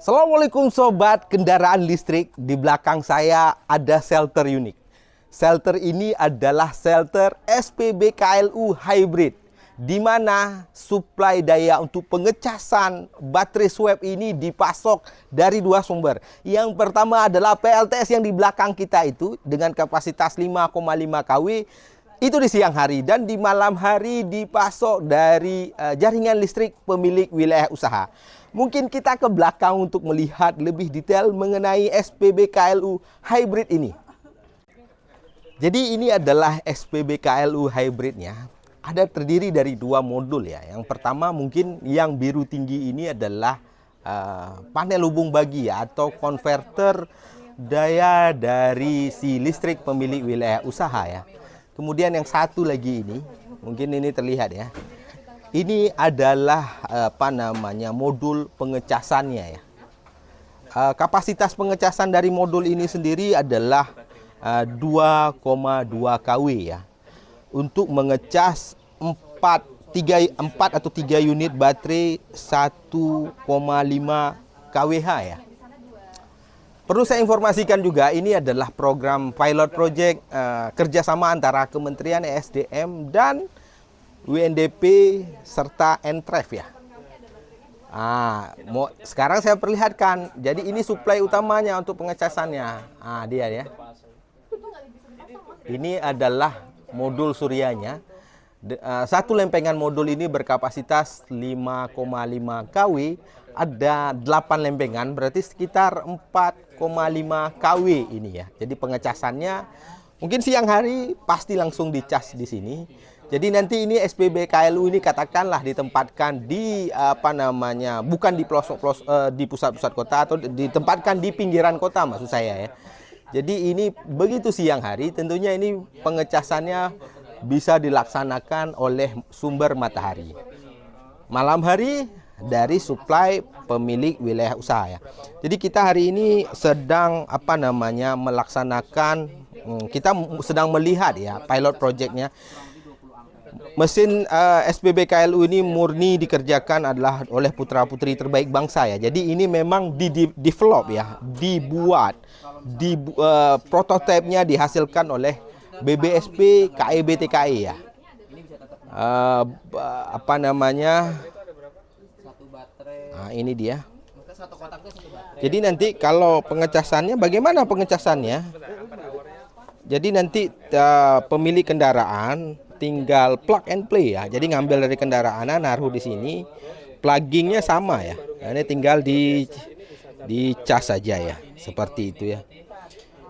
Assalamualaikum sobat kendaraan listrik. Di belakang saya ada shelter unik. Shelter ini adalah shelter SPB KLU Hybrid, di mana suplai daya untuk pengecasan baterai swab ini dipasok dari dua sumber. Yang pertama adalah PLTS yang di belakang kita itu dengan kapasitas 5,5 kW. Itu di siang hari, dan di malam hari dipasok dari jaringan listrik pemilik wilayah usaha. Mungkin kita ke belakang untuk melihat lebih detail mengenai SPB KLU Hybrid ini. Jadi ini adalah SPB KLU Hybridnya. Ada terdiri dari dua modul ya. Yang pertama mungkin yang biru tinggi ini adalah panel hubung bagi ya, atau konverter daya dari si listrik pemilik wilayah usaha ya. Kemudian yang satu lagi ini, mungkin ini terlihat ya. Ini adalah modul pengecasannya ya. Kapasitas pengecasan dari modul ini sendiri adalah 2,2 kW ya. Untuk mengecas 4 atau 3 unit baterai 1,5 kWh ya. Perlu saya informasikan juga, ini adalah program pilot project kerjasama antara Kementerian ESDM dan WNDP serta NTREF ya. Sekarang saya perlihatkan. Jadi ini suplai utamanya untuk pengecasannya. Dia ya. Ini adalah modul suryanya. Satu lempengan modul ini berkapasitas 5,5 kW. Ada 8 lempengan, berarti sekitar 4,5 kW ini ya. Jadi pengecasannya mungkin siang hari pasti langsung dicas di sini. Jadi nanti ini SPB KLU ini katakanlah ditempatkan di bukan di pelosok di pusat-pusat kota, atau ditempatkan di pinggiran kota maksud saya ya. Jadi ini begitu siang hari tentunya ini pengecasannya bisa dilaksanakan oleh sumber matahari. Malam hari dari suplai pemilik wilayah usaha ya. Jadi kita hari ini sedang melaksanakan, kita sedang melihat ya pilot projectnya. Mesin SPB KLU ini murni dikerjakan adalah oleh putra-putri terbaik bangsa ya. Jadi ini memang di-develop ya, dibuat, prototipenya dihasilkan oleh BBSP KEB TKI ya. Ini dia. Jadi nanti kalau pengecasannya, bagaimana pengecasannya? Jadi nanti pemilik kendaraan tinggal plug and play ya. Jadi ngambil dari kendaraan, naruh di sini, pluggingnya sama ya. Ini tinggal dicas saja ya, seperti itu ya.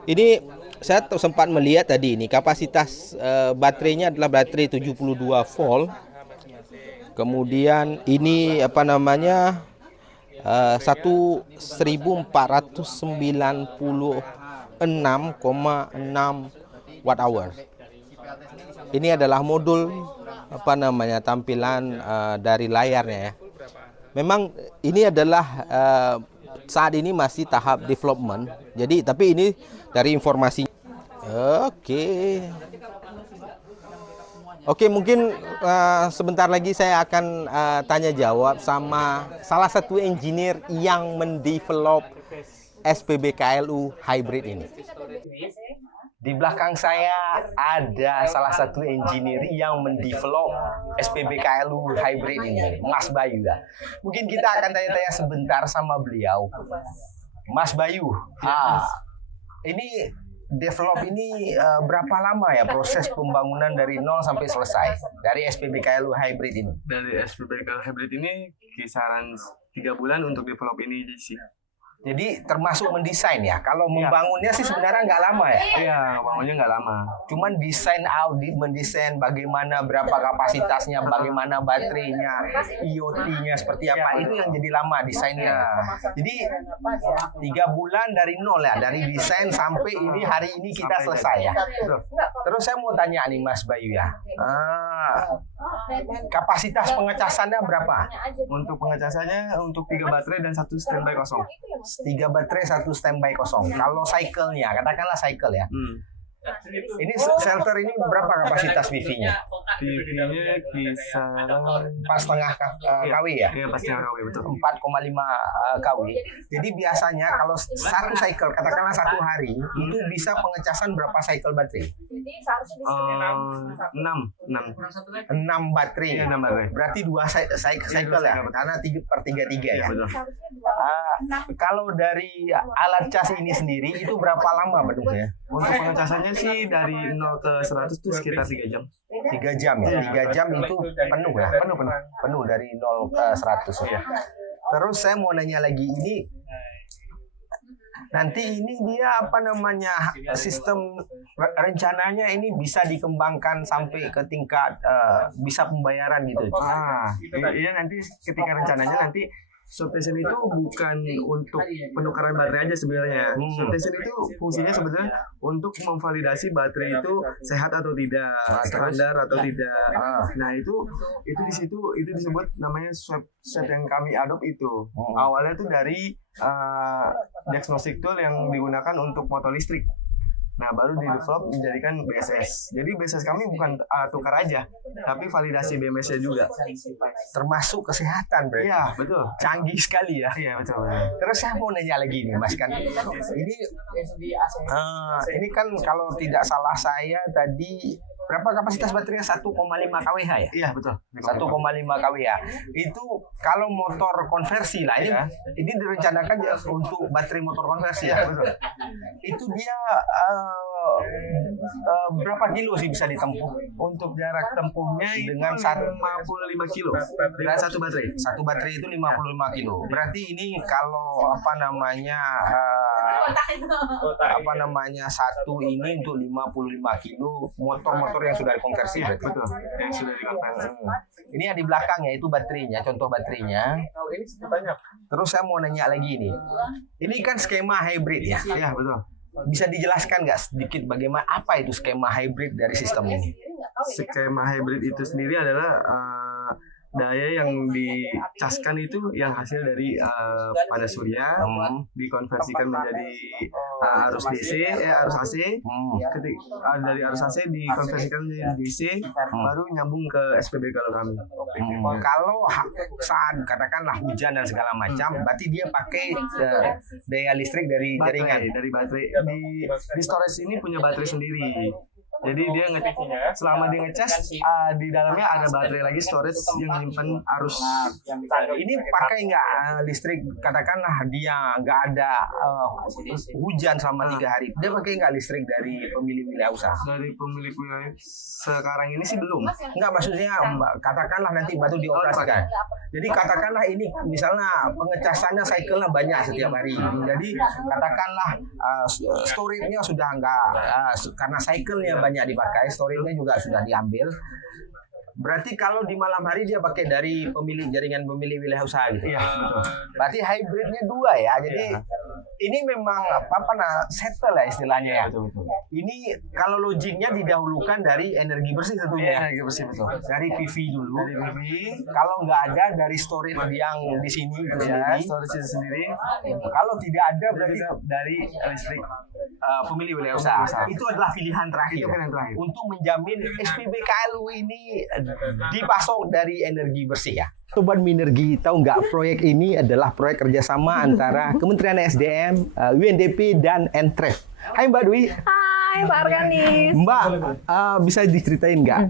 Ini saya sempat melihat tadi ini kapasitas baterainya adalah baterai 72 volt. Kemudian ini 1496,6 watt hour. Ini adalah modul tampilan dari layarnya ya. Memang ini adalah saat ini masih tahap development. Jadi tapi ini dari informasi. Oke, mungkin sebentar lagi saya akan tanya jawab sama salah satu engineer yang mendevelop SPB KLU Hybrid ini. Di belakang saya ada salah satu engineer yang mendevelop SPB KLU Hybrid ini, Mas Bayu ya. Mungkin kita akan tanya-tanya sebentar sama beliau. Mas Bayu, ini develop ini berapa lama ya proses pembangunan dari nol sampai selesai dari SPB KLU Hybrid ini? Dari SPB KLU Hybrid ini kisaran 3 bulan untuk develop ini sih. Jadi termasuk mendesain ya. Kalau membangunnya sih sebenarnya nggak lama ya. Iya, bangunnya nggak lama. Cuman desain mendesain bagaimana, berapa kapasitasnya, bagaimana baterainya, IoT-nya seperti apa, itu yang jadi lama desainnya. Jadi 3 bulan dari nol ya, dari desain sampai ini hari ini kita selesai ya. Terus saya mau tanya nih Mas Bayu ya. Kapasitas pengecasannya berapa? Untuk pengecasannya untuk 3 baterai dan 1 standby kosong. 3 baterai 1 standby kosong. Kalau cycle-nya, katakanlah cycle ya. Ini shelter ini berapa kapasitas PV-nya? PV-nya kisaran 4,5 kW ya? ya pasti KW betul. 4,5 kW. Jadi biasanya kalau satu cycle, katakanlah satu hari, itu bisa pengecasan berapa cycle baterai? 6 baterai. Iya, 6 baterai. Berarti 2 cycle ya? Karena 3/3 ya? Betul. Kalau dari alat cas ini sendiri, itu berapa lama bentuknya? Untuk pengecasannya sih dari 0 ke 100 itu sekitar 3 jam. 3 jam ya? 3 jam itu penuh ya? Penuh dari 0 ke 100 ya? Terus saya mau nanya lagi, ini nanti ini dia apa namanya sistem rencananya ini bisa dikembangkan sampai ke tingkat bisa pembayaran gitu. Iya nanti ketika rencananya nanti substation itu bukan untuk penukaran baterai aja sebenarnya. Substation itu fungsinya sebetulnya untuk memvalidasi baterai itu sehat atau tidak, standar atau tidak. Nah itu di situ itu disebut namanya swap yang kami adopt itu. Awalnya itu dari diagnostic tool yang digunakan untuk motor listrik. Nah, baru di-develop menjadikan BSS. Jadi BSS kami bukan tukar aja, tapi validasi BMS-nya juga. Termasuk kesehatan berarti. Iya, betul. Canggih sekali ya. Iya, betul. Terus saya mau nanya lagi nih, Mas kan. Ini kan kalau tidak salah saya tadi berapa kapasitas baterainya? 1,5 kWh ya? Iya, betul. 1,5 kWh. Itu kalau motor konversi lah ini direncanakan untuk baterai motor konversi ya, betul. Itu dia berapa kilo sih bisa ditempuh? Untuk jarak tempuhnya dengan 55 kilo dengan satu baterai. Satu baterai itu 55 kilo. Berarti ini kalau satu ini untuk 55 kilo motor-motor yang sudah dikonversi berarti. Betul. Yang sudah dikonversi. Ini yang di belakangnya itu baterainya, contoh baterainya. Terus saya mau nanya lagi nih. Ini kan skema hybrid ya? Iya, betul. Bisa dijelaskan nggak sedikit bagaimana apa itu skema hybrid dari sistem ini? Skema hybrid itu sendiri adalah daya yang dicaskan itu yang hasil dari panas surya dikonversikan menjadi arus DC, arus AC. Ketika dari arus AC dikonversikan menjadi DC, baru nyambung ke SPB kalau kami. Kalau saat katakanlah hujan dan segala macam, berarti dia pakai daya listrik dari jaringan. Dari baterai. Di storage ini punya baterai sendiri. Jadi dia selama dia ngecas di dalamnya ada baterai lagi storage yang menyimpan arus. Ini pakai nggak listrik? Katakanlah dia nggak ada hujan selama 3 hari. Dia pakai nggak listrik dari pemilik wilayah usaha? Dari pemilik wilayah sekarang ini sih belum. Nggak, maksudnya katakanlah nanti baru dioperasikan. Jadi katakanlah ini misalnya pengecasannya cycle-nya banyak setiap hari. Jadi katakanlah storage-nya sudah nggak karena cycle-nya banyak dipakai, storage-nya juga sudah diambil. Berarti kalau di malam hari dia pakai dari jaringan pemilik wilayah usaha gitu. Iya, betul. Berarti hybridnya 2 ya. Jadi ini memang settle lah istilahnya ya. Betul. Ini kalau logiknya didahulukan dari energi bersih tentunya. Energi bersih betul. Dari PV dulu. Dari PV. Kalau nggak ada dari storage yang di sini itu sendiri. Storage itu sendiri. Kalau tidak ada berarti dari listrik pemilik wilayah usaha. Itu adalah pilihan terakhir. Itu pilihan terakhir. Untuk menjamin SPB KLU ini dipasok dari energi bersih ya. Sobat Minergi, tahu nggak proyek ini adalah proyek kerjasama antara Kementerian SDM, UNDP, dan Entref. Hai Mbak Dwi. Hai Pak Organis. Mbak, bisa diceritain nggak?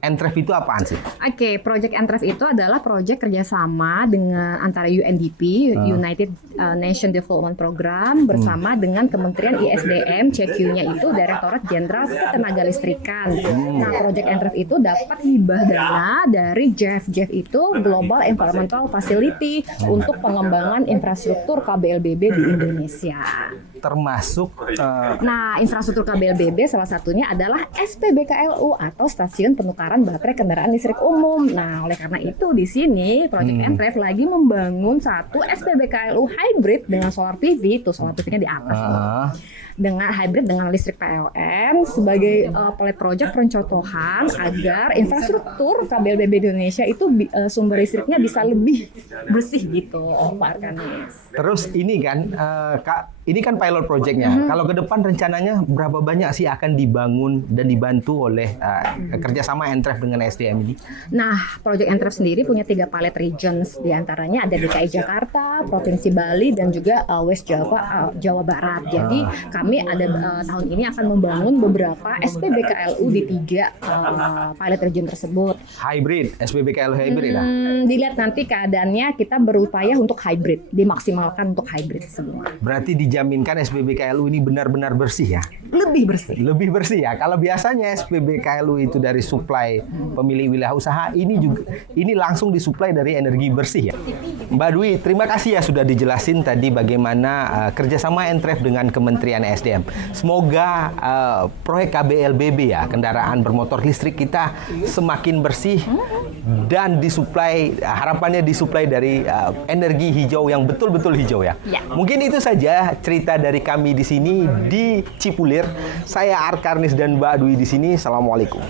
Entref itu apaan sih? Oke, Project Entref itu adalah proyek kerjasama dengan antara UNDP, United Nation Development Program, bersama dengan Kementerian ISDM, CQ-nya itu Direktorat Jenderal Ketenaga Listrikan. Nah, Project Entref itu dapat hibah dana dari GEF itu Global Environmental Facility untuk pengembangan infrastruktur KBLBB di Indonesia. Termasuk Nah, infrastruktur KBLBB salah satunya adalah SPBKLU atau Stasiun Penukaran Baterai Kendaraan Listrik Umum. Nah, oleh karena itu di sini Project Entref lagi membangun satu SPBKLU hybrid dengan solar PV, tuh solar PV-nya di atas. Dengan hybrid dengan listrik PLN sebagai pilot project pencontohan agar infrastruktur KBLBB di Indonesia itu sumber listriknya bisa lebih bersih gitu, Pak Arkanis. terus ini kan ini kan pilot projectnya. Kalau ke depan rencananya berapa banyak sih akan dibangun dan dibantu oleh kerjasama Entref dengan SDM ini? Nah, Project Entref sendiri punya 3 pilot regions, diantaranya ada DKI Jakarta, Provinsi Bali, dan juga West Jawa, Jawa Barat. Jadi kami ada tahun ini akan membangun beberapa SPBKLU di 3 pilot region tersebut. Hybrid, SPBKLU hybrid lah. Dilihat nanti keadaannya, kita berupaya untuk hybrid, dimaksimalkan untuk hybrid semua. Berarti dijaminkan SPBKLU ini benar-benar bersih ya? Lebih bersih. Lebih bersih ya. Kalau biasanya SPBKLU itu dari suplai pemilik wilayah usaha, ini langsung disuplai dari energi bersih ya. Mbak Dwi, terima kasih ya sudah dijelasin tadi bagaimana kerjasama Entref dengan Kementerian SDM. Semoga proyek KBLBB ya, kendaraan bermotor listrik kita semakin bersih dan disuplai, harapannya disuplai dari energi hijau yang betul-betul hijau ya. Ya. Mungkin itu saja cerita dari kami di sini di Cipulir. Saya Arkarnis dan Mbak Dwi di sini. Assalamualaikum.